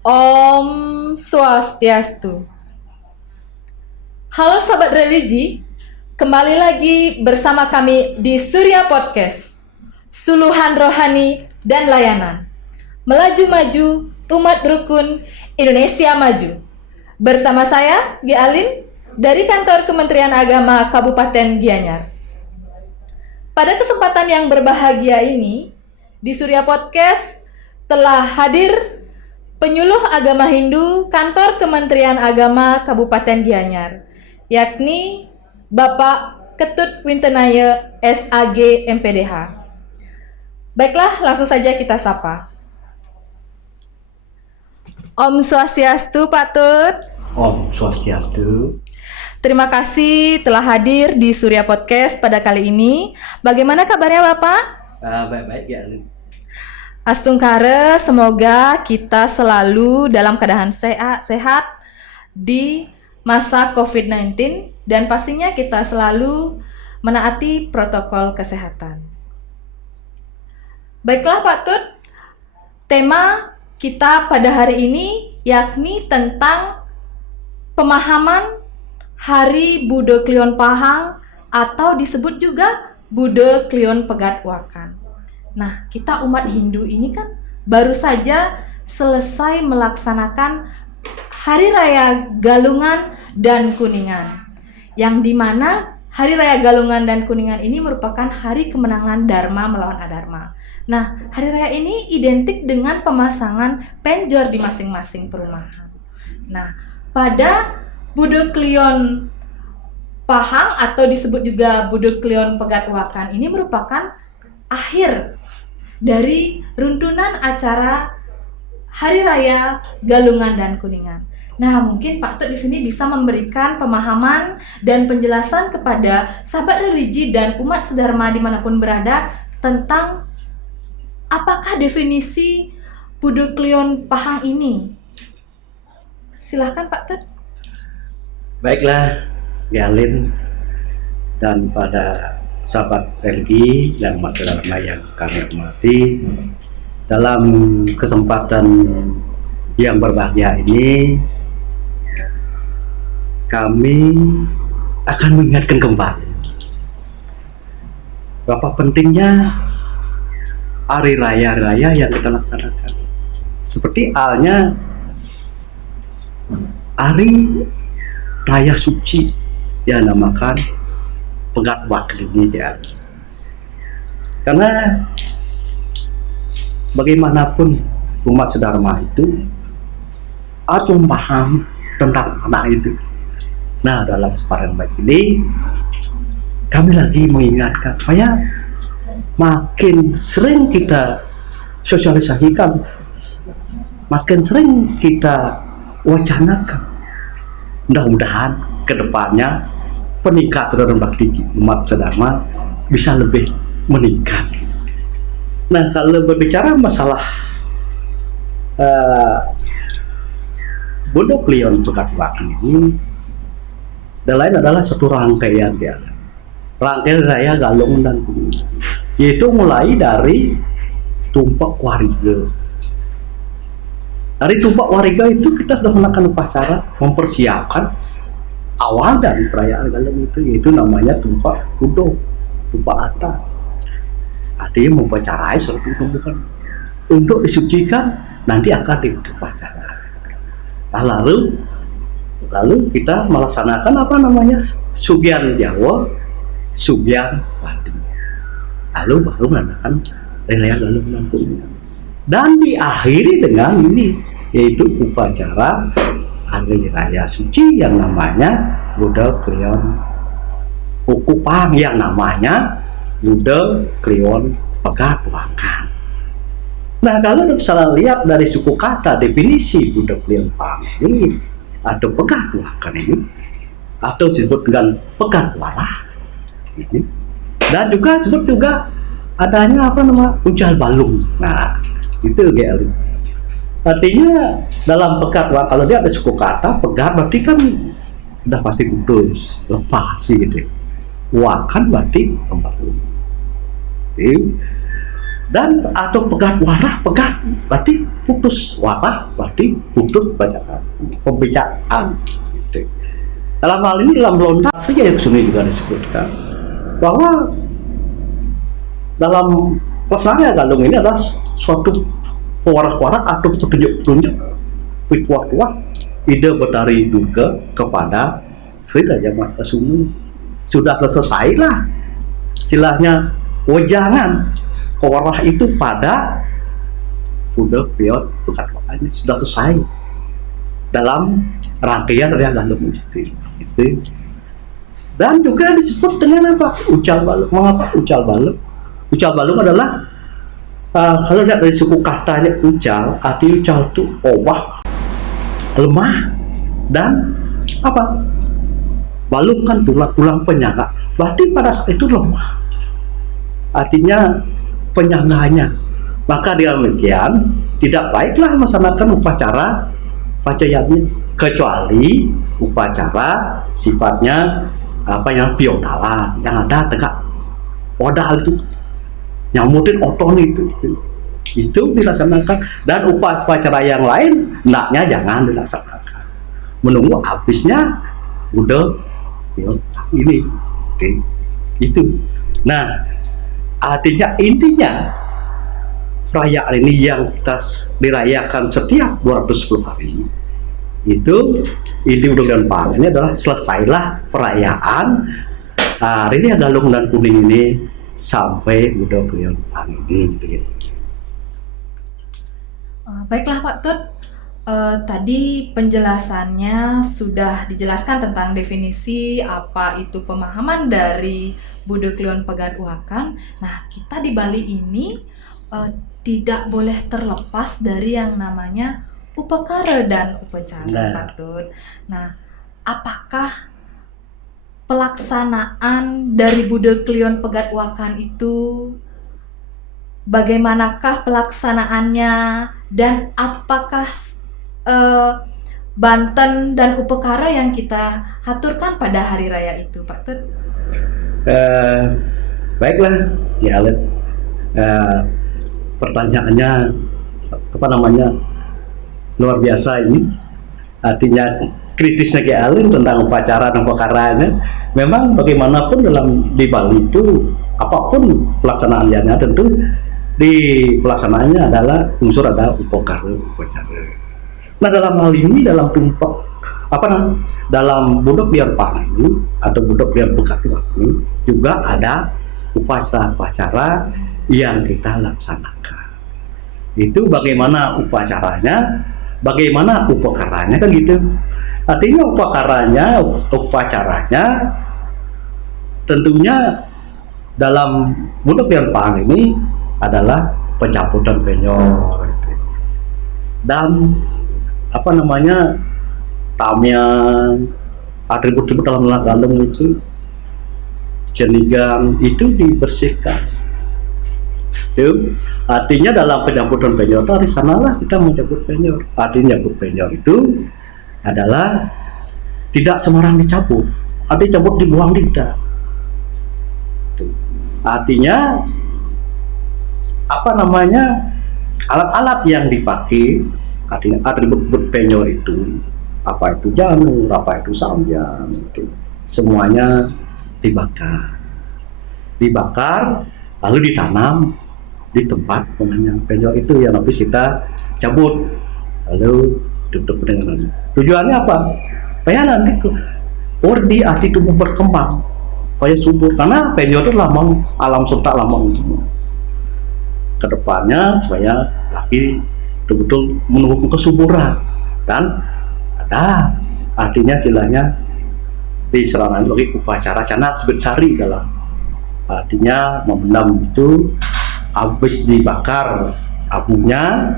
Om Swastiastu. Halo Sahabat Religi, kembali lagi bersama kami di Surya Podcast, Suluhan Rohani dan Layanan. Melaju maju, umat rukun, Indonesia maju. Bersama saya, Gi Alin, dari Kantor Kementerian Agama Kabupaten Gianyar. Pada kesempatan yang berbahagia ini, di Surya Podcast telah hadir penyuluh agama Hindu Kantor Kementerian Agama Kabupaten Gianyar, yakni Bapak Ketut Wintenaya SAG MPDH. Baiklah, langsung saja kita sapa. Om Swastiastu, Pak Tut. Om Swastiastu. Terima kasih telah hadir di Surya Podcast pada kali ini. Bagaimana kabarnya Bapak? Baik-baik ya. Astungkara, semoga kita selalu dalam keadaan sehat di masa COVID-19 dan pastinya kita selalu menaati protokol kesehatan. Baiklah Pak Tut, tema kita pada hari ini yakni tentang pemahaman Hari Budo Klion Pahang atau disebut juga Budo Klion Pegat Wakan. Nah, kita umat Hindu ini kan baru saja selesai melaksanakan Hari Raya Galungan dan Kuningan, yang dimana Hari Raya Galungan dan Kuningan ini merupakan hari kemenangan Dharma melawan Adharma. Nah, hari raya ini identik dengan pemasangan penjor di masing-masing perumahan. Nah, pada Budo Klion Pahang atau disebut juga Budo Klion Pegat Wakan ini merupakan akhir dari runtunan acara Hari Raya Galungan dan Kuningan. Nah, mungkin Pak Tut di sini bisa memberikan pemahaman dan penjelasan kepada sahabat religi dan umat sedharma dimanapun berada tentang apakah definisi Budo Klion Pahang ini. Silahkan Pak Tut. Baiklah, Yalin dan pada sahabat religi dan umat beragama yang kami hormati, dalam kesempatan yang berbahagia ini kami akan mengingatkan kembali berapa pentingnya hari raya yang kita laksanakan, seperti halnya hari raya suci yang namakan Pegat Wakan ini ya. Karena bagaimanapun umat sedharma itu harus paham tentang anak itu. Nah, dalam kesempatan baik ini kami lagi mengingatkan supaya makin sering kita sosialisasikan, makin sering kita wacanakan. Mudah-mudahan kedepannya peningkatan bakti umat sedharma bisa lebih meningkat. Nah, kalau berbicara masalah Budo Klion Pegat Wakan ini, dan lain adalah satu rangkaian ya, rangkaian raya Galung dan Kuningan, yaitu mulai dari Tumpak Wariga. Hari Tumpak Wariga itu kita sudah melakukan upacara mempersiapkan awal dari perayaan Galung itu, yaitu namanya Tumpak Budo, Tumpak Ata. Artinya mempacarai suatu tumbuhan untuk disucikan, nanti akan diupacara. Nah, lalu kita melaksanakan apa namanya Sugian Jawa, Sugian Padi. Lalu baru mengadakan raya Galung dan Kuningan. Dan diakhiri dengan ini, yaitu upacara hari raya suci yang namanya Budo Klion Ukupang, yang namanya Budo Klion Pegat Wakan. Nah, kalau misalnya lihat dari suku kata definisi Budo Klion Pahang ini atau Pegat Wakan ini, atau disebut dengan Pegat Walah ini, dan juga disebut juga adanya apa nama Uncal Balung. Nah, itu GL. Artinya dalam Pegat Wakan, kalau dia ada suku kata pegat berarti kan udah pasti kudus, lepas gitu. Wakan berarti kembali. dan atau pegat warah, pegat berarti putus, warah berarti putus pembicaraan gitu. Dalam hal ini dalam lontar saja yang sini juga disebutkan bahwa dalam pesannya galung ini adalah suatu pewarak-warak atau petunjuk-petunjuk pituah-tuah ide Betari Durga kepada Sri Daya Margasumnu. Sudah selesai lah silahnya wejangan pewarah itu pada Buddha Klion Pegat Wakan ini sudah selesai dalam rangkaian Ria Galung itu. Dan juga disebut dengan apa? Ucal Balung. Mengapa Ucal Balung? Ucal Balung adalah kalau lihat dari suku katanya ucal, arti ucal itu obah, lemah, dan apa? Balung kan tulang penyangga. Berarti pada saat itu lemah. Artinya penyangganya. Maka dengan demikian tidak baiklah melaksanakan upacara pacayannya kecuali upacara sifatnya apa yang piodalan, yang ada tegak modal itu nyamutin oton itu dilaksanakan, dan upacara yang lain hendaknya jangan dilaksanakan menunggu habisnya udah ini itu. Nah, artinya intinya perayaan ini yang kita dirayakan setiap 210 hari itu inti Budok Klion Pahang ini adalah selesailah perayaan Ria Galung dan Kuning ini sampai Budok Klion Pahang ini gitu ya. Baiklah Pak Tut, tadi penjelasannya sudah dijelaskan tentang definisi apa itu pemahaman dari Budok Klion Pegat Wakan. Nah, kita di Bali ini tidak boleh terlepas dari yang namanya upakara dan upacara, Pak Tut. Nah, apakah pelaksanaan dari Budok Klion Pegat Wakan itu, bagaimanakah pelaksanaannya, dan apakah banten dan upakara yang kita haturkan pada hari raya itu, Pak Tut? Baiklah, ya Alet. Pertanyaannya apa namanya luar biasa ini. Artinya kritisnya ke Alin tentang upacara dan upakaranya. Memang bagaimanapun di Bali itu apapun pelaksanaannya tentu di pelaksanaannya adalah unsur ada upacara. Nah, dalam hal ini dalam dalam Budok Klion Pahang ini atau Budok Klion Pegat Wakan ini juga ada upacara-upacara yang kita laksanakan. Itu bagaimana upacaranya, bagaimana upakaranya kan gitu. Artinya upacaranya tentunya dalam Budok Klion Pahang ini adalah pencabutan penyor dan apa namanya tamiang, atribut-atribut dalam galung itu cenigang itu dibersihkan. Itu artinya dalam pencabutan penyor dari sanalah kita mencabut penyor. Artinya mencabut penyor itu adalah tidak sembarang dicabut, artinya cabut dibuang tidak. Artinya apa namanya alat-alat yang dipakai, artinya atribut penyor itu apa itu janur, apa itu sambian, itu semuanya dibakar lalu ditanam di tempat penanyang penyor itu yang habis kita cabut lalu tutup dengan tujuannya apa? Supaya nanti ordi arti tumbuh berkembang supaya subur, karena penyor itu lambang alam semesta, lambang kedepannya supaya lagi betul-betul menumbuhkan kesuburan dan ada artinya istilahnya di serangan lagi upacara canak sebut sari dalam artinya memendam itu habis dibakar abunya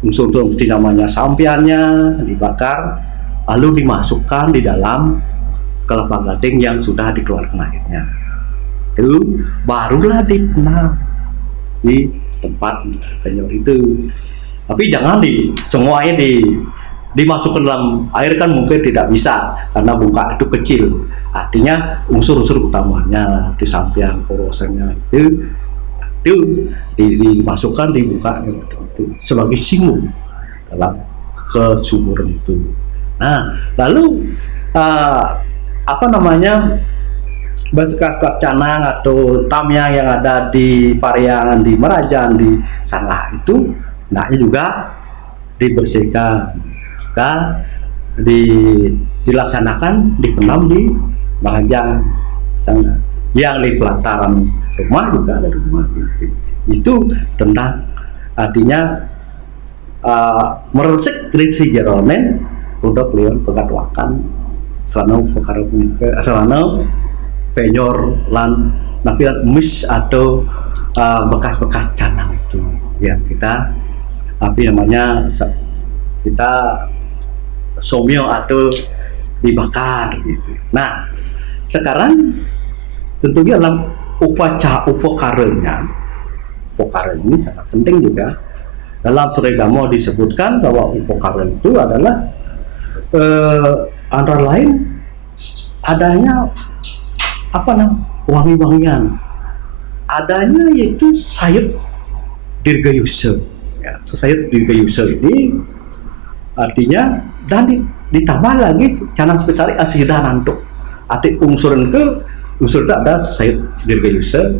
unsur seperti namanya sampiannya dibakar lalu dimasukkan di dalam kelapa gading yang sudah dikeluarkan airnya, itu barulah dipenam di tempat penyor itu. Tapi jangan semuanya dimasukkan dalam air, kan mungkin tidak bisa karena bungka itu kecil. Artinya unsur-unsur utamanya di samping porosannya itu itu dimasukkan dibuka itu sebagai simbol dalam kesuburan itu. Nah, lalu apa namanya, bekas canang atau tamyang yang ada di Pariangan, di Merajan, di Sanggah itu, hendaknya juga dibersihkan, juga dilaksanakan dipenam di Merajan Sanggah. Yang di pelataran rumah juga ada rumah gitu. Itu tentang artinya meresik krisi jeronen kuda klion pegatwakan selana penyor lan nafilan mis atau bekas-bekas canang itu yang kita kita somyo atau dibakar gitu. Nah, sekarang tentunya dalam upakaranya ini sangat penting juga. Dalam Suregamo disebutkan bahwa upakara itu adalah antara lain adanya wangi-wangian, adanya yaitu sayur dirgayusa. Ya, sayur dirgayusa ini artinya dan ditambah lagi canang spesial asidan untuk unsur ada sayur dirgayusa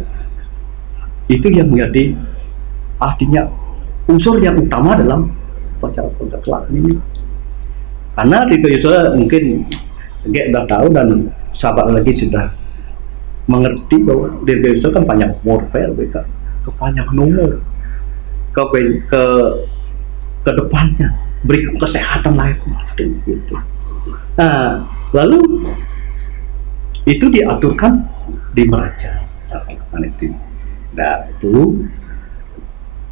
itu yang menjadi artinya unsur yang utama dalam upacara pegatwakan ini. Karena dirgayusa mungkin udah tahu dan sahabat lagi sudah mengerti bahwa dirgayusa kan banyak morfer, kepanjangan umur, ke depannya, beri kesehatan lahir batin gitu. Nah, lalu itu diaturkan di Merajan. Nah, itu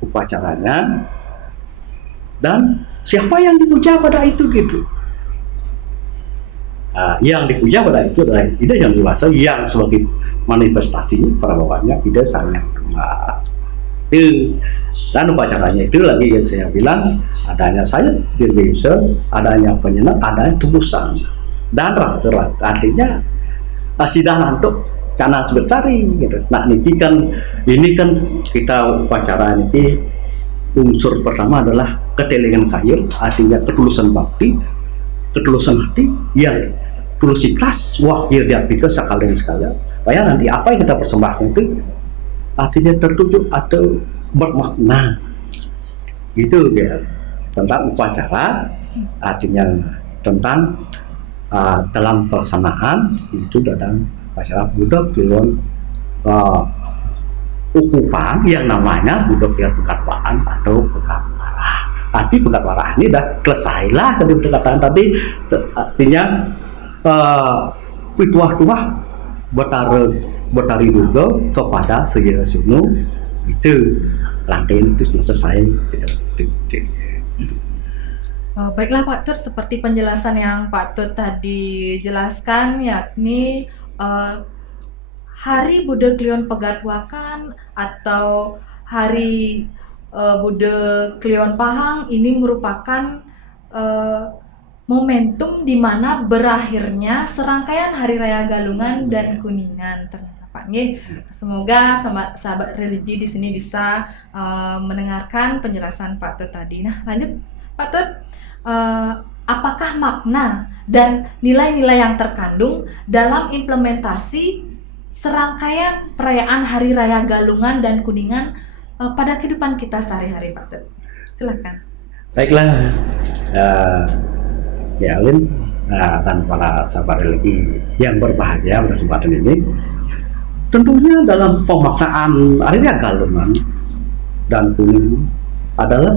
upacaranya dan siapa yang dipuja pada itu gitu. Yang dipuja pada itu adalah ide yang dewasa yang sebagai manifestasi prabawanya ide sang yang tunggal. Itu dan upacaranya itu lagi yang saya bilang adanya saya dirgayusa, adanya penyenang, adanya tumbusan dan rak artinya asidan untuk canang sebesari gitu. Nah, ini kan kita upacara ini unsur pertama adalah ketelingan kayu, artinya ketulusan bakti, ketulusan hati yang tulus ikhlas, wah ya diapika sekalian sekalian. Supaya nanti apa yang kita persembahkan itu artinya tertuju atau bermakna. Itu ya tentang upacara, artinya tentang dalam pelaksanaan itu datang upacara budak klion ukupan yang namanya budak klion pegatwakan atau pegatwarah. Arti pegatwarah ini dah selesai lah tadi pendekatan tadi, artinya pituah-tuah bertari juga kepada Sri Sunu itu rangkaian itu sudah selesai. Baiklah Pak Tut, seperti penjelasan yang Pak Tut tadi jelaskan, yakni Hari Buddha Klion Pegatwakan atau Hari Buddha Klion Pahang ini merupakan momentum di mana berakhirnya serangkaian Hari Raya Galungan dan Kuningan. Ternyata Pak Nge, semoga sahabat religi di sini bisa mendengarkan penjelasan Pak Tut tadi. Nah, lanjut Pak Tut. Apakah makna dan nilai-nilai yang terkandung dalam implementasi serangkaian perayaan Hari Raya Galungan dan Kuningan pada kehidupan kita sehari-hari, Pak Tut? Silakan. Baiklah, ya Alin dan para sahabat religi yang berbahagia pada kesempatan ini, tentunya dalam pemaknaan Hari Raya Galungan dan Kuningan adalah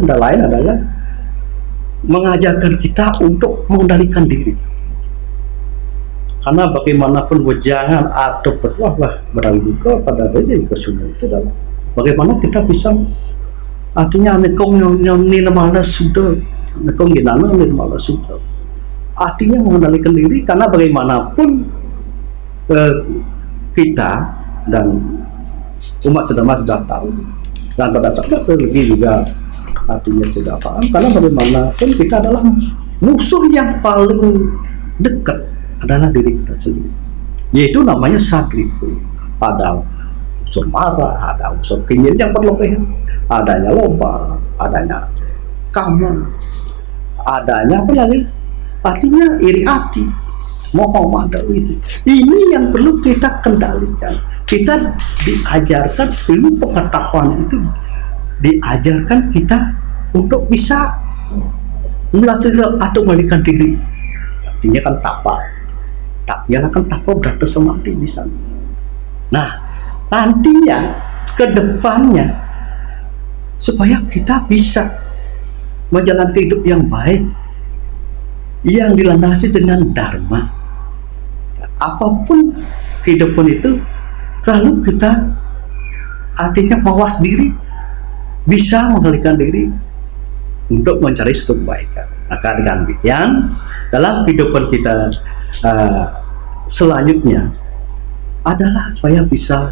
mengajarkan kita untuk mengendalikan diri. Karena bagaimanapun wejangan atau petuah beralih juga pada diri kesuna itu adalah bagaimana kita bisa artinya nekong nina malas sudah nekong ginana nina malas sudah artinya mengendalikan diri. Karena bagaimanapun kita dan umat sedama sudah tahu dan pada saat religi juga artinya sudah paham, karena bagaimanapun kita adalah musuh yang paling dekat adalah diri kita sendiri, yaitu namanya sadripu. Pada unsur marah, ada unsur keinginan yang berlebihan, adanya lomba, adanya kama, adanya apa lagi? Artinya iri hati, Muhammad itu. Ini yang perlu kita kendalikan. Kita diajarkan ilmu pengetahuan itu, diajarkan kita untuk bisa melacak atau mengalihkan diri. Artinya kan takwa. Taknya kan takwa berarti semati di sana. Nah, nantinya ke depannya supaya kita bisa menjalani hidup yang baik, yang dilandasi dengan dharma. Apapun kehidupan itu selalu kita artinya mawas diri, bisa mengalihkan diri untuk mencari suatu kebaikan. Maka dengan demikian dalam kehidupan kita selanjutnya adalah supaya bisa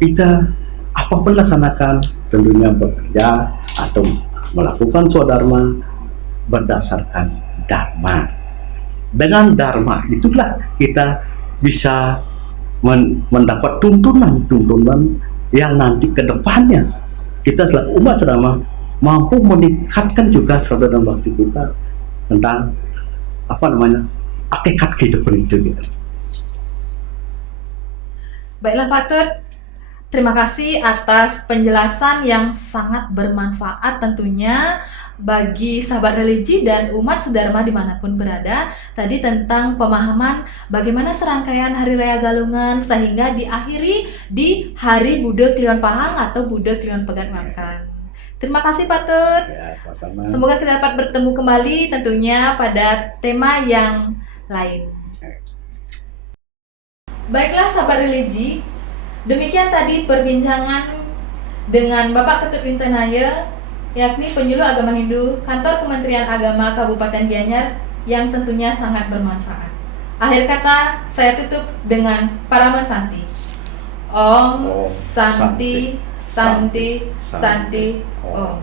kita apapun laksanakan, tentunya bekerja atau melakukan swadharma berdasarkan dharma. Dengan dharma itulah kita bisa mendapat tuntunan yang nanti ke depannya kita selaku umat sedama mampu meningkatkan juga saudara bakti kita tentang hakikat kehidupan itu gitu. Baiklah Pak Tut, terima kasih atas penjelasan yang sangat bermanfaat tentunya bagi sahabat religi dan umat sedharma dimanapun berada. Tadi tentang pemahaman bagaimana serangkaian Hari Raya Galungan sehingga diakhiri di Hari Buddha Kliwon Pahang atau Buddha Kliwon Pegat Wangkan. Terima kasih Pak Tut. Ya, sama-sama. Semoga kita dapat bertemu kembali tentunya pada tema yang lain. Baiklah sahabat religi, demikian tadi perbincangan dengan Bapak Ketut Wintanaya, yakni penyuluh agama Hindu Kantor Kementerian Agama Kabupaten Gianyar yang tentunya sangat bermanfaat. Akhir kata saya tutup dengan Parama Santi. Om Santi Santi Santi Om.